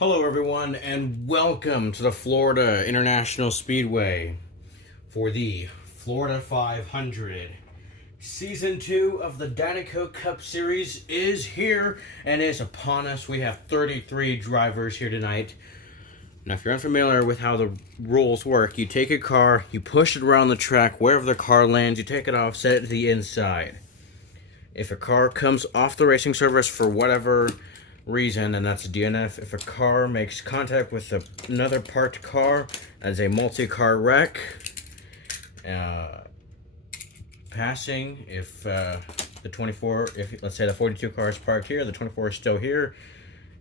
Hello, everyone, and welcome to the Florida International Speedway for the Florida 500. Season 2 of the Dynaco Cup Series is here and is upon us. We have 33 drivers here tonight. Now, if you're unfamiliar with how the rules work, you take a car, you push it around the track, wherever the car lands, you take it off, set it to the inside. If a car comes off the racing surface for whatever reason, and that's a DNF. If a car makes contact with another parked car, as a multi-car wreck. Passing, if the 24, if let's say the 42 car is parked here, the 24 is still here,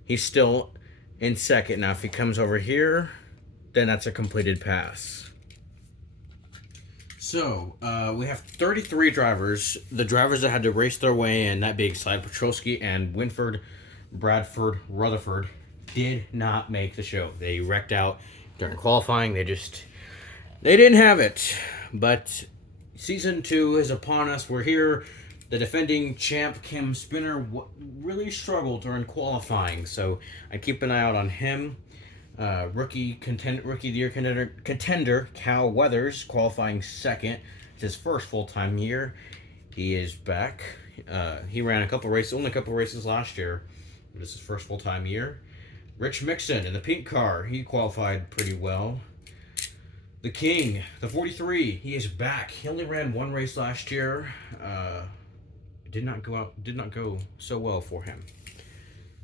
he's still in second. Now, if he comes over here, then that's a completed pass. So, we have 33 drivers. The drivers that had to race their way in, that being Slide Petrosky and Winford Bradford Rutherford, did not make the show. They wrecked out during qualifying. They didn't have it. But season 2 is upon us. We're here. The defending champ, Kim Spinner, really struggled during qualifying. So I keep an eye out on him. Rookie of the year contender, Cal Weathers, qualifying second. It's his first full-time year. He is back. He ran only a couple races last year. This is his first full-time year. Rich Mixon in the pink car. He qualified pretty well. The King, the 43, he is back. He only ran one race last year. Did not go so well for him.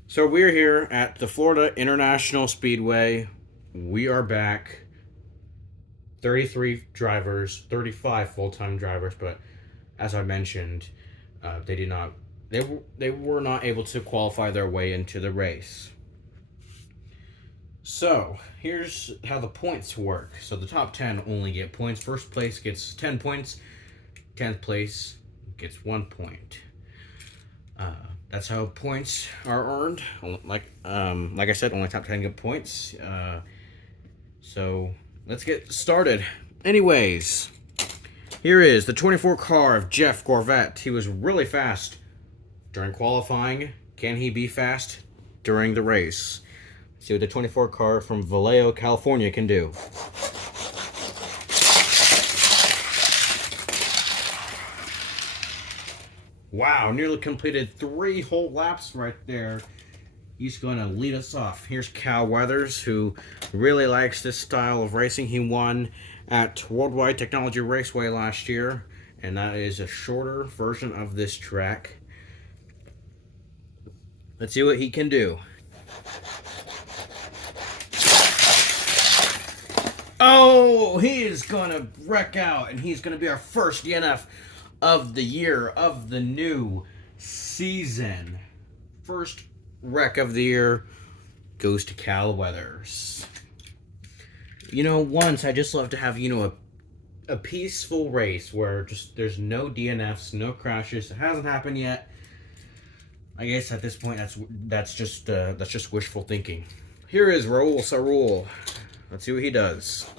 So we're here at the Florida International Speedway. We are back. 33 drivers, 35 full-time drivers, but as I mentioned, they were not able to qualify their way into the race. So, here's how the points work. So the top 10 only get points. First place gets 10 points. 10th place gets 1 point. That's how points are earned. Like I said, only top 10 get points. So let's get started. Anyways, here is the 24 car of Jeff Gorvet. He was really fast during qualifying. Can he be fast during the race? Let's see what the 24 car from Vallejo, California can do. Wow, nearly completed 3 whole laps right there. He's going to lead us off. Here's Cal Weathers, who really likes this style of racing. He won at Worldwide Technology Raceway last year, and that is a shorter version of this track. Let's see what he can do. Oh, he is going to wreck out, and he's going to be our first DNF of the year, of the new season. First wreck of the year goes to Cal Weathers. Once I just love to have, a peaceful race where just there's no DNFs, no crashes. It hasn't happened yet. I guess at this point that's just wishful thinking. Here is Raul Sarul. Let's see what he does.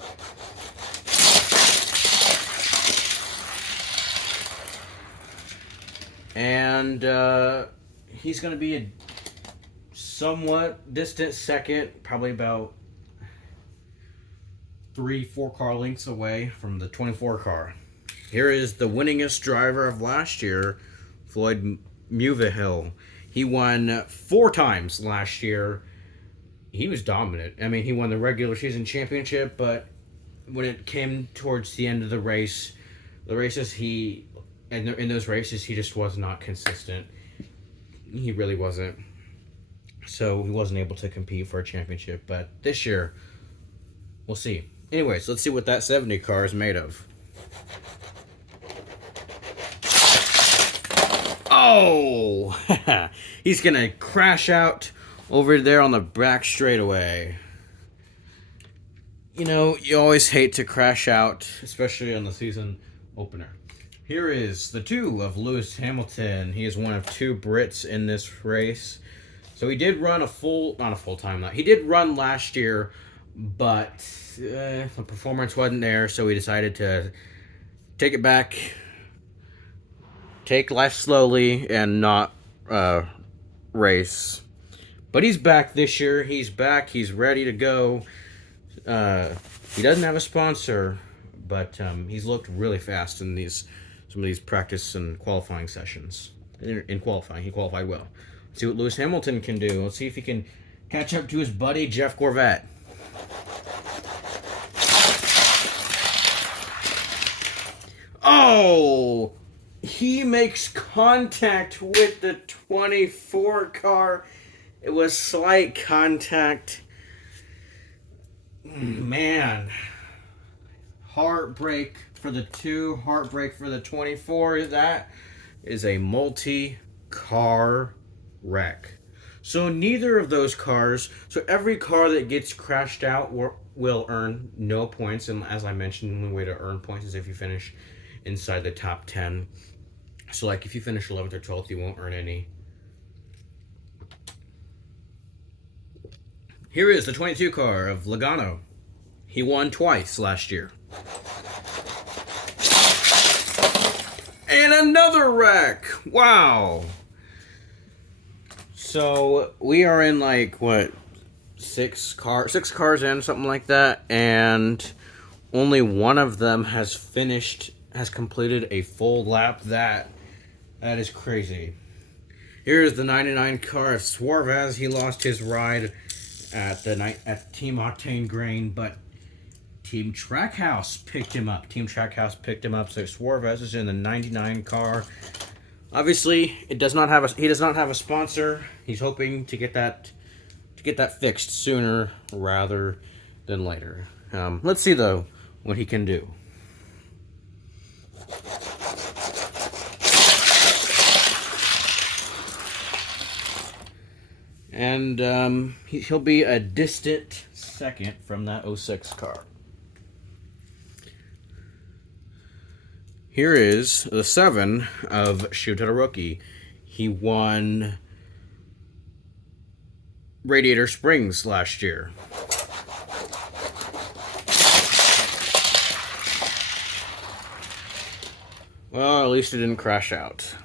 And he's going to be a somewhat distant second, probably about 3-4 car lengths away from the 24 car. Here is the winningest driver of last year, Floyd Mulvihill. He won 4 times last year. He was dominant. I mean, he won the regular season championship, but when it came towards the end of the races, in those races, he just was not consistent. He really wasn't. So he wasn't able to compete for a championship. But this year, we'll see. Anyways, let's see what that 70 car is made of. Oh! He's going to crash out over there on the back straightaway. You always hate to crash out, especially on the season opener. Here is the 2 of Lewis Hamilton. He is one of 2 Brits in this race. So he did run not a full-time. He did run last year, but the performance wasn't there, so he decided to take it back, take life slowly, and not race. But he's back this year. He's back. He's ready to go. He doesn't have a sponsor, but he's looked really fast in some of these practice and qualifying sessions. In qualifying, he qualified well. Let's see what Lewis Hamilton can do. Let's see if he can catch up to his buddy Jeff Gorvet. Oh! He makes contact with the 24 car. It was slight contact. Man. Heartbreak for the 2, heartbreak for the 24. That is a multi-car wreck. So neither of those cars, so every car that gets crashed out will earn no points. And as I mentioned, the way to earn points is if you finish inside the top 10. So like if you finish 11th or 12th, you won't earn any. Here is the 22 car of Logano. He won twice last year. And another wreck! Wow! So we are in like what, six cars in, something like that, and only one of them has completed a full lap. That is crazy. Here is the 99 car of Suarez. He lost his ride at Team Octane Grain, but Team Trackhouse picked him up. So Suarez is in the 99 car. Obviously, he does not have a sponsor. He's hoping to get that fixed sooner rather than later. Let's see though what he can do. And he'll be a distant second from that 06 car. Here is the 7 of Shoot at a Rookie. He won Radiator Springs last year. Well, at least it didn't crash out.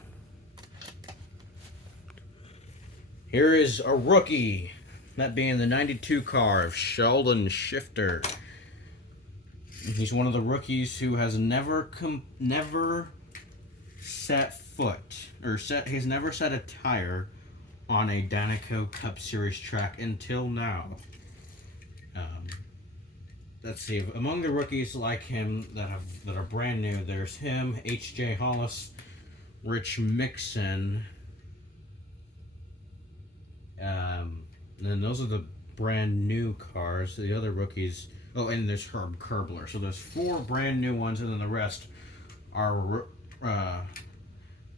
Here is a rookie, that being the 92 car of Sheldon Shifter. He's one of the rookies who has never set foot, he's never set a tire on a Danico Cup Series track until now. Let's see, among the rookies like him that are brand new, there's him, H.J. Hollis, Rich Mixon. And then those are the brand new cars. The other rookies, and there's Herb Kerbler. So there's 4 brand new ones, and then the rest are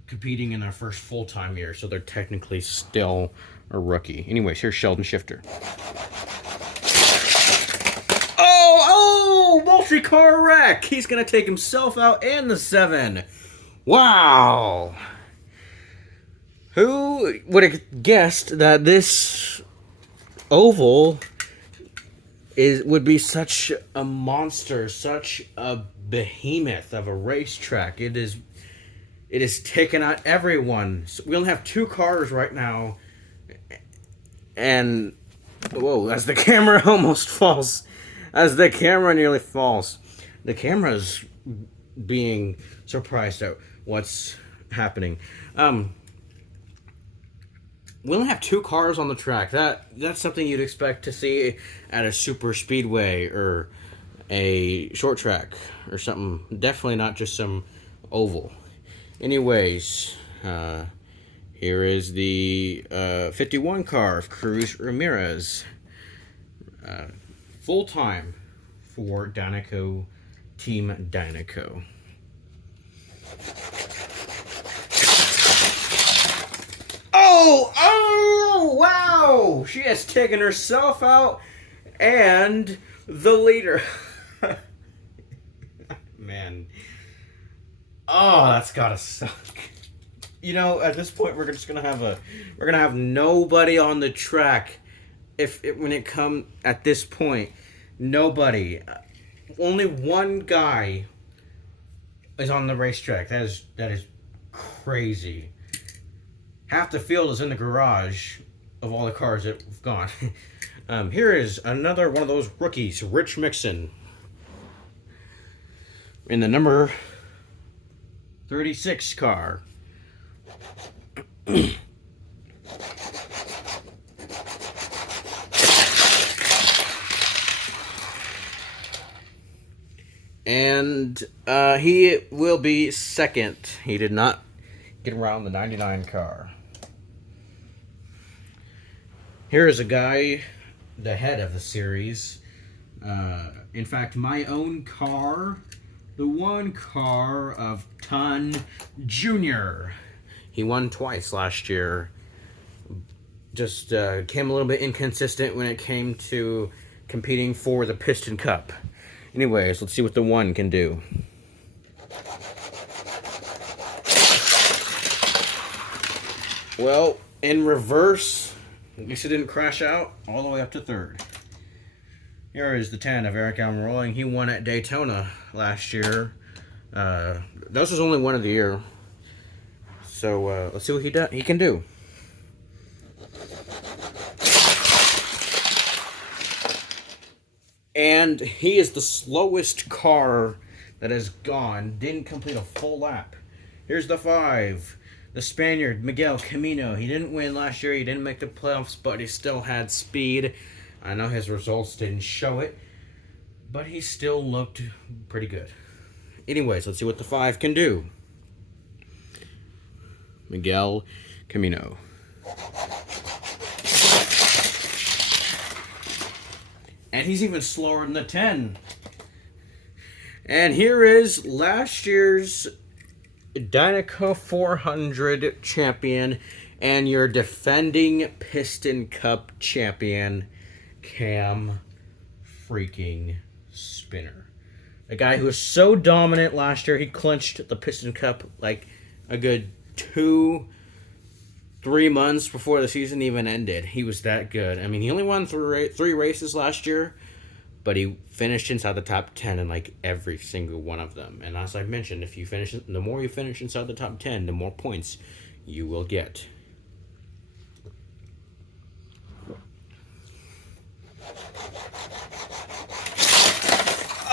competing in their first full-time year. So they're technically still a rookie. Anyways, here's Sheldon Shifter. Oh, multi-car wreck! He's gonna take himself out and the 7. Wow! Who would have guessed that this oval would be such a monster, such a behemoth of a racetrack? It is taking out everyone. So we only have 2 cars right now, and whoa! As the camera almost falls, as the camera nearly falls, the camera's being surprised at what's happening. We only have 2 cars on the track. That's something you'd expect to see at a super speedway or a short track or something. Definitely not just some oval. Anyways, here is the 51 car of Cruz Ramirez. Full time for Danico, Team Danico. Oh, wow! She has taken herself out and the leader. Man. Oh, that's gotta suck. You know, at this point we're just gonna have nobody on the track. When it come at this point, nobody. Only one guy is on the racetrack. That is crazy. Half the field is in the garage of all the cars that have gone. Here is another one of those rookies, Rich Mixon. In the number 36 car. And he will be second. He did not get around the 99 car. Here is a guy, the head of the series. In fact, my own car, the one car of Ton Jr. He won twice last year. Just came a little bit inconsistent when it came to competing for the Piston Cup. Anyways, let's see what the one can do. Well, in reverse, at least it didn't crash out all the way up to third. Here is the 10 of Eric Almirola. He won at Daytona last year. This was only one of the year. So let's see what he can do. And he is the slowest car that has gone. Didn't complete a full lap. Here's the 5. The Spaniard, Miguel Camino. He didn't win last year. He didn't make the playoffs, but he still had speed. I know his results didn't show it, but he still looked pretty good. Anyways, let's see what the 5 can do. Miguel Camino. And he's even slower than the 10. And here is last year's Dynaco 400 champion and your defending Piston Cup champion, Cam freaking Spinner. A guy who was so dominant last year, he clinched the Piston Cup like a good 2-3 months before the season even ended. He was that good. I mean, he only won three races last year, but he finished inside the top 10 in like every single one of them. And as I mentioned, if you finish, the more you finish inside the top 10, the more points you will get.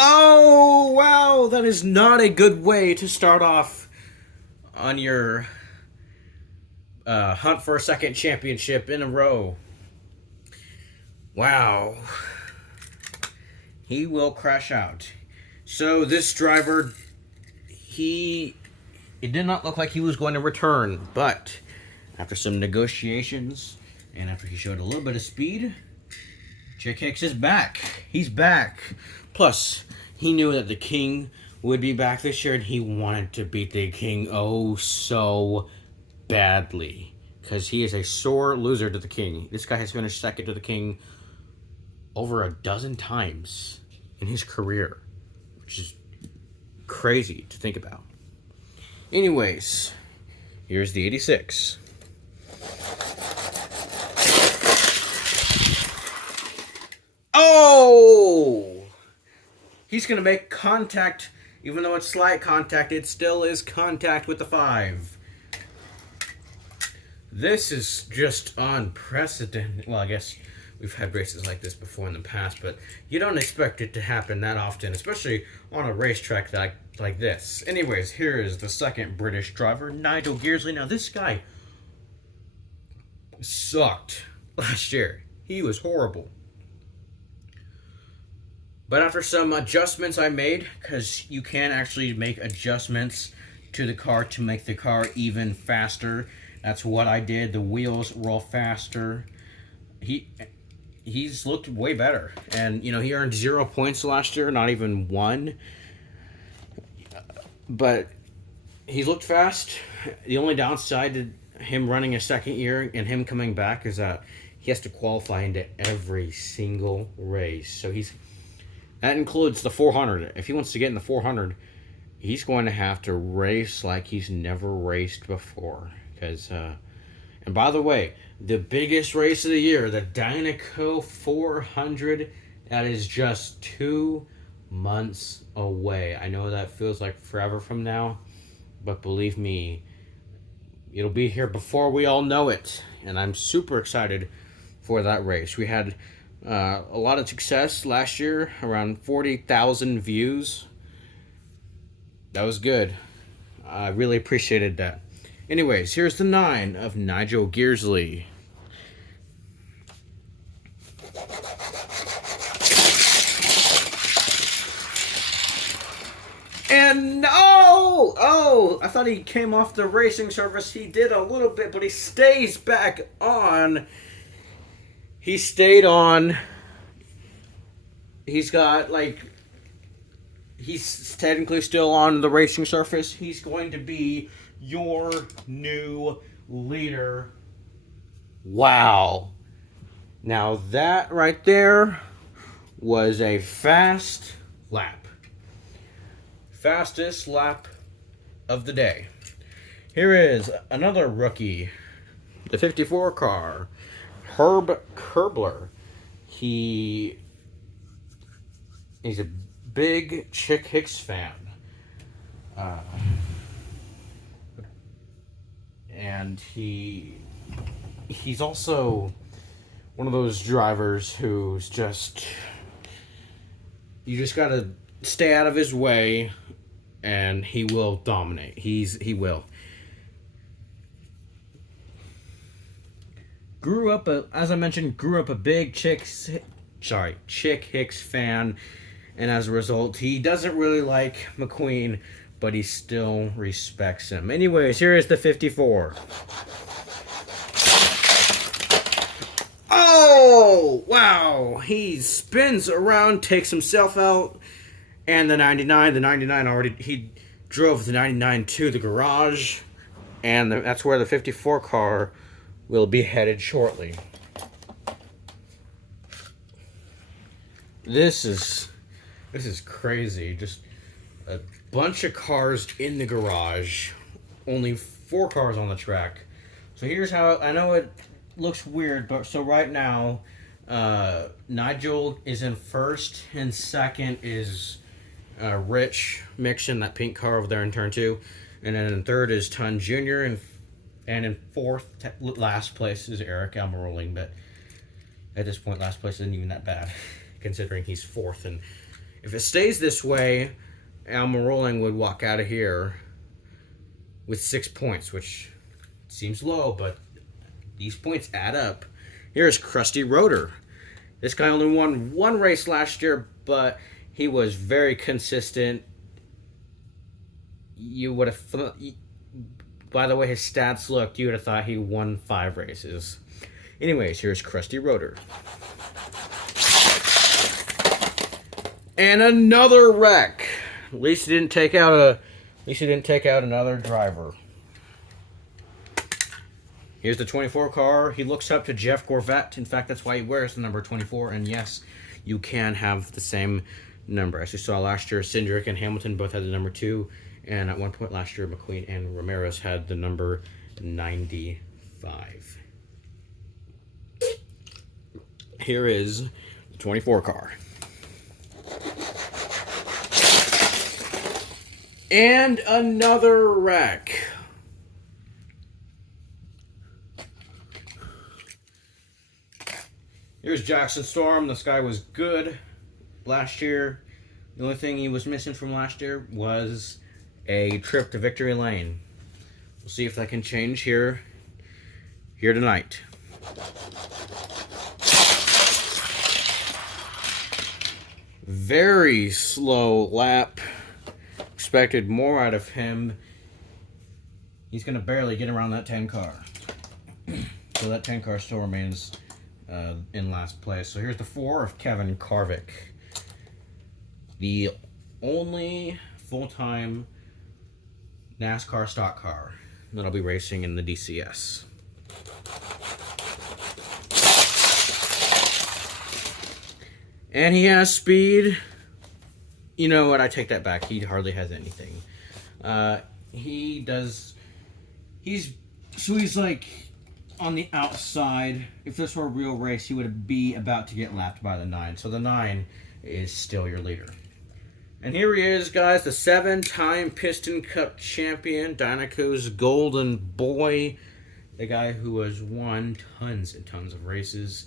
Oh, wow, that is not a good way to start off on your hunt for a second championship in a row. Wow. He will crash out. So this driver, it did not look like he was going to return, but after some negotiations and after he showed a little bit of speed, Chick Hicks is back. He's back. Plus, he knew that the King would be back this year, and he wanted to beat the King oh so badly, because he is a sore loser to the King. This guy has finished second to the King over a dozen times in his career, which is crazy to think about. Anyways, here's the 86. Oh! He's going to make contact, even though it's slight contact, it still is contact with the 5. This is just unprecedented. Well, I guess we've had races like this before in the past, but you don't expect it to happen that often, especially on a racetrack like this. Anyways, here is the second British driver, Nigel Gearsley. Now, this guy sucked last year. He was horrible. But after some adjustments I made, because you can actually make adjustments to the car to make the car even faster. That's what I did. The wheels roll faster. He's looked way better. And, you know, he earned 0 points last year, not even 1. But he's looked fast. The only downside to him running a second year and him coming back is that he has to qualify into every single race. So that includes the 400. If he wants to get in the 400, he's going to have to race like he's never raced before. Because, and by the way, the biggest race of the year, the Dynaco 400, that is just 2 months away. I know that feels like forever from now, but believe me, it'll be here before we all know it. And I'm super excited for that race. We had a lot of success last year, around 40,000 views. That was good. I really appreciated that. Anyways, here's the 9 of Nigel Gearsley. And oh, I thought he came off the racing surface. He did a little bit, but he stays back on. He stayed on. He's got, like, he's technically still on the racing surface. He's going to be your new leader. Wow. Now that right there was a fast lap. Fastest lap of the day. Here is another rookie, the 54 car, Herb Kerbler. He's a big Chick Hicks fan. And he's also one of those drivers who's just, you just gotta stay out of his way and he will dominate. He will. As I mentioned, grew up a big Chick Hicks fan, and as a result, he doesn't really like McQueen, but he still respects him. Anyways, here is the 54. Oh, wow. He spins around, takes himself out, and the 99 already, he drove the 99 to the garage, and that's where the 54 car will be headed shortly. This is crazy. Just a bunch of cars in the garage, only 4 cars on the track. So here's how, I know it looks weird, but so right now, Nigel is in first, and second is Rich Mixon, that pink car over there in turn 2, and then in third is Tun Jr., and in fourth, last place is Eric Almiroling, but at this point, last place isn't even that bad, considering he's fourth. And if it stays this way, Almiroling would walk out of here with 6 points, which seems low, but these points add up. Here's Krusty Rotor. This guy only won 1 race last year, but he was very consistent. You would have, by the way his stats looked, you would have thought he won 5 races. Anyways, here's Krusty Rotor. And another wreck. At least he didn't take out another driver. Here's the 24 car. He looks up to Jeff Gorvette. In fact, that's why he wears the number 24. And yes, you can have the same number. As you saw last year, Cindric and Hamilton both had the number 2. And at one point last year, McQueen and Ramirez had the number 95. Here is the 24 car. And another wreck. Here's Jackson Storm. This guy was good last year. The only thing he was missing from last year was a trip to Victory Lane. We'll see if that can change here tonight. Very slow lap. Expected more out of him. He's going to barely get around that 10 car. So that 10 car still remains in last place. So here's the 4 of Kevin Karvik. The only full-time NASCAR stock car that'll be racing in the DCS. And he has speed. You know what? I take that back. He hardly has anything. He's like on the outside. If this were a real race, he would be about to get lapped by the 9. So the 9 is still your leader. And here he is, guys, the 7-time Piston Cup champion, Dynaco's golden boy. the guy who has won tons and tons of races.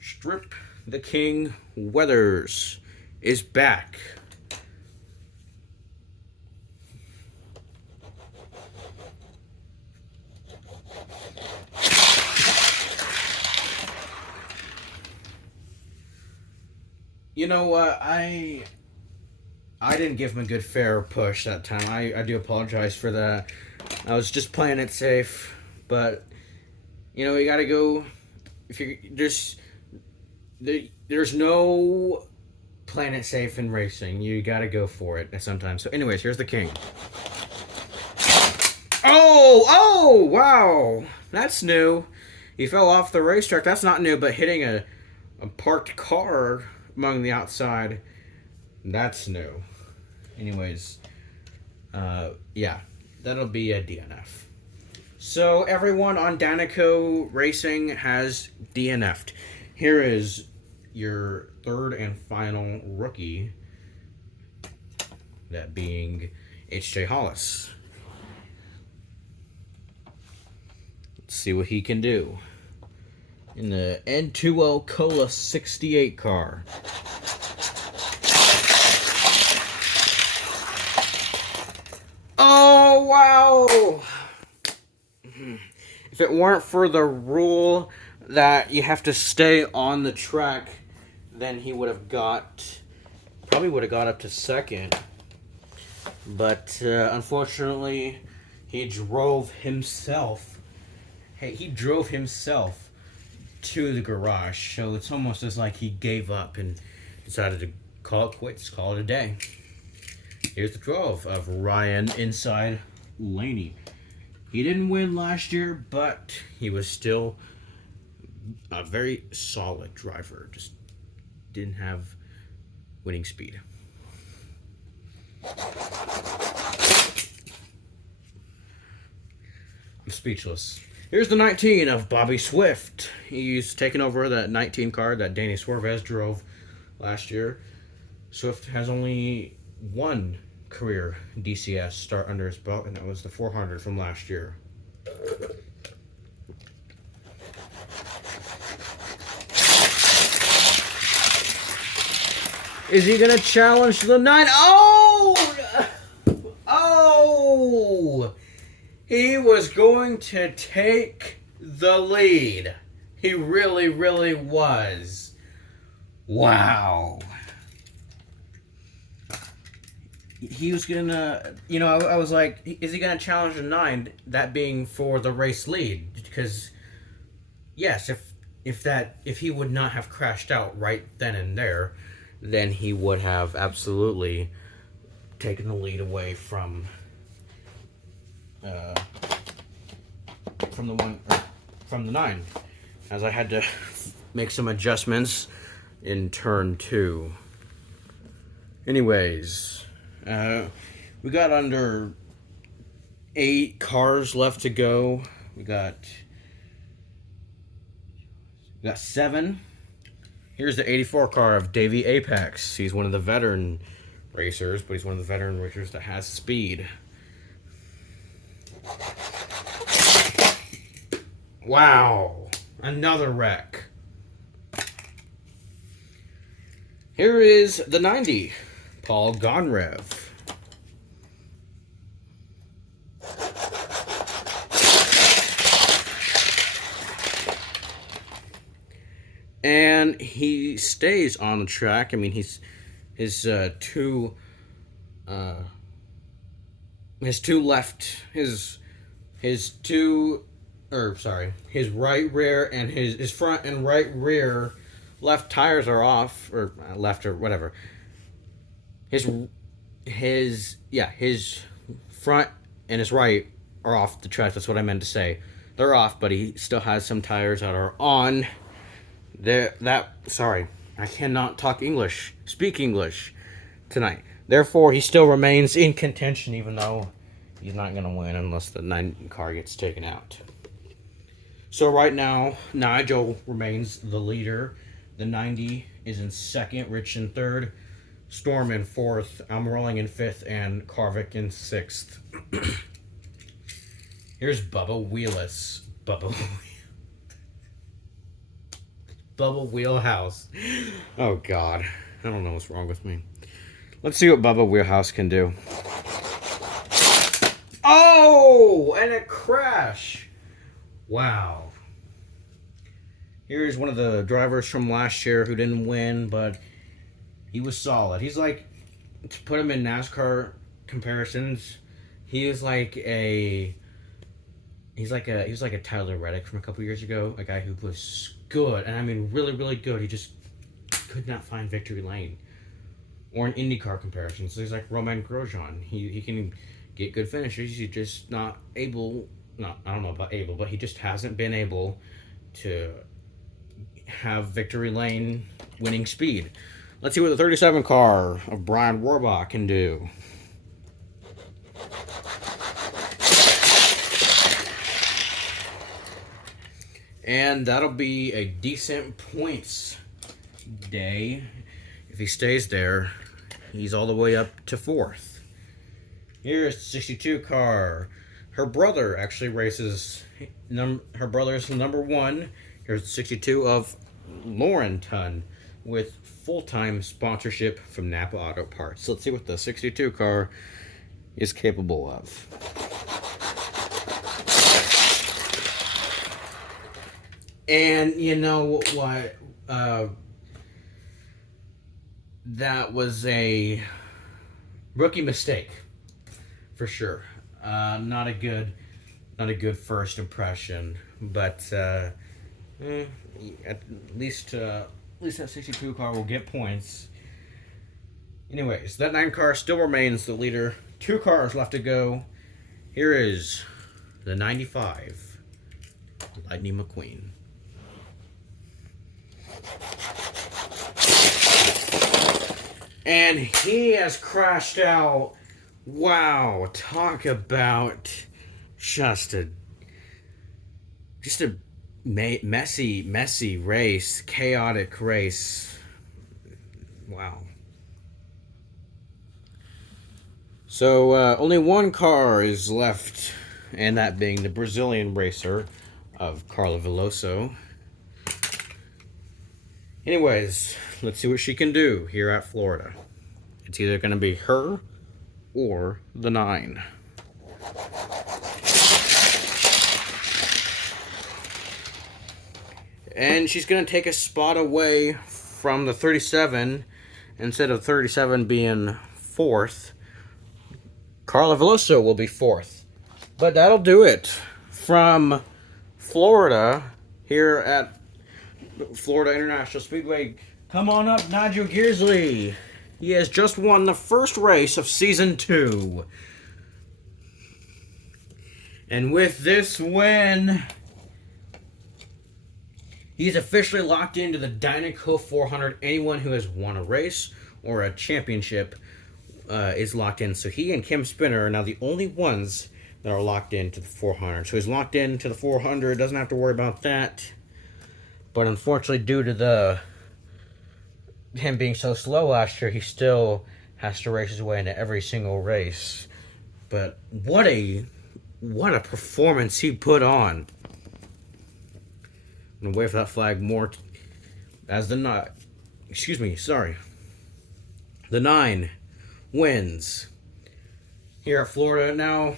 Strip the King Weathers is back. You know what? I didn't give him a good fair push that time. I do apologize for that. I was just playing it safe, but you know, you gotta go. If you there's no playing it safe in racing. You gotta go for it sometimes. So, anyways, here's the King. Oh, wow, that's new. He fell off the racetrack. That's not new, but hitting a parked car among the outside, that's new. Anyways, yeah, that'll be a DNF. So everyone on Danico Racing has DNF'd. Here is your third and final rookie, that being H.J. Hollis. Let's see what he can do in the N2O Cola 68 car. Oh, wow! If it weren't for the rule that you have to stay on the track, then he would have probably would have got up to second. But unfortunately, he drove himself to the garage. So it's almost as like he gave up and decided to call it quits, call it a day. Here's the 12 of Ryan Inside Laney. He didn't win last year, but he was still a very solid driver. Just didn't have winning speed. I'm speechless. Here's the 19 of Bobby Swift. He's taken over that 19 car that Danny Suarez drove last year. Swift has only one career DCS start under his belt, and that was the 400 from last year. Is he gonna challenge the 9? Oh! He was going to take the lead. He really, really was. Wow. He was gonna, you know, I was like, is he gonna challenge the 9? That being for the race lead, because yes, if he would not have crashed out right then and there, then he would have absolutely taken the lead away from the 9, as I had to make some adjustments in turn 2. Anyways. We got under 8 cars left to go. We got 7. Here's the 84 car of Davey Apex. He's one of the veteran racers, but he's one of the veteran racers that has speed. Wow, another wreck. Here is the 90. Paul Gonrev. And he stays on the track. I mean, his right rear and his front and right rear left tires are off, or left or whatever. His front and his right are off the track. That's what I meant to say. They're off, but he still has some tires that are on. Sorry, I cannot speak English tonight. Therefore, he still remains in contention, even though he's not going to win unless the 9 car gets taken out. So right now, Nigel remains the leader. The 90 is in second, Rich in third, Storm in fourth, I'm rolling in fifth, and Carvick in sixth. Here's Bubba Wheelus. Bubba Wheelhouse. Oh, God. I don't know what's wrong with me. Let's see what Bubba Wheelhouse can do. Oh! And a crash. Wow. Here's one of the drivers from last year who didn't win, but he was solid. He's like, to put him in NASCAR comparisons, he was like a Tyler Reddick from a couple years ago, a guy who was good, and I mean really, really good. He just could not find victory lane. Or an IndyCar comparison, so he's like Romain Grosjean. He can get good finishes. He's just not able. No, I don't know about able, but he just hasn't been able to have victory lane winning speed. Let's see what the 37 car of Brian Rohrbach can do. And that'll be a decent points day. If he stays there, he's all the way up to 4th. Here's the 62 car. Her brother actually races. Her brother's number 1. Here's the 62 of Lauren Tunn with full-time sponsorship from Napa Auto Parts. Let's see what the 62 car is capable of. And you know what? That was a rookie mistake, for sure. Not a good first impression, but at least that 62 car will get points. Anyways, that 9 car still remains the leader. 2 cars left to go. Here is the 95 Lightning McQueen. And he has crashed out. Wow, talk about just a messy race, chaotic race. Wow. So only 1 car is left, and that being the Brazilian racer of Carla Veloso. Anyways, let's see what she can do here at Florida. It's either going to be her or the 9. And she's going to take a spot away from the 37. Instead of 37 being 4th, Carla Veloso will be 4th. But that'll do it from Florida here at Florida International Speedway. Come on up, Nigel Gearsley. He has just won the first race of Season 2. And with this win, he's officially locked into the Dynaco 400. Anyone who has won a race or a championship is locked in. So he and Kim Spinner are now the only ones that are locked into the 400. So he's locked into the 400. Doesn't have to worry about that. But unfortunately, due to him being so slow last year, he still has to race his way into every single race. But what a performance he put on. I'm gonna wait for that flag more as the 9. The 9 wins here at Florida. Now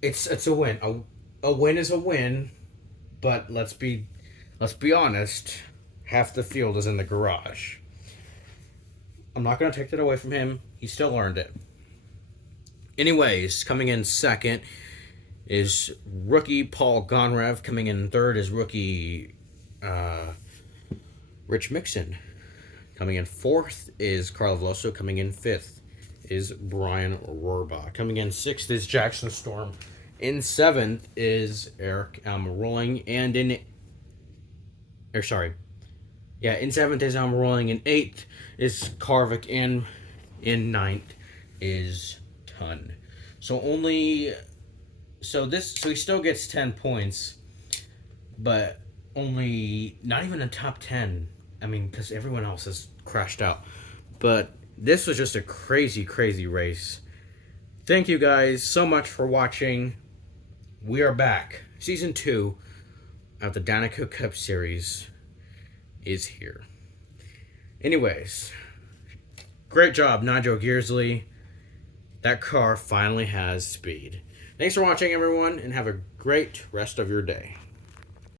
it's a win. A win is a win, but let's be honest. Half the field is in the garage. I'm not going to take that away from him. He still earned it. Anyways, coming in 2nd is rookie Paul Gonrev. Coming in 3rd is rookie Rich Mixon. Coming in 4th is Carla Veloso. Coming in 5th is Brian Rohrbach. Coming in 6th is Jackson Storm. In 7th is Eric Almiroling. And in 7th is Almiroling. In 8th is Carvick. And in 9th is Tunn. So he still gets 10 points, but only not even a top 10. I mean, because everyone else has crashed out. But this was just a crazy, crazy race. Thank you guys so much for watching. we are back. Season 2 of the Danica Cup series is here. Anyways, great job, Nigel Gearsley. That car finally has speed. Thanks for watching, everyone, and have a great rest of your day.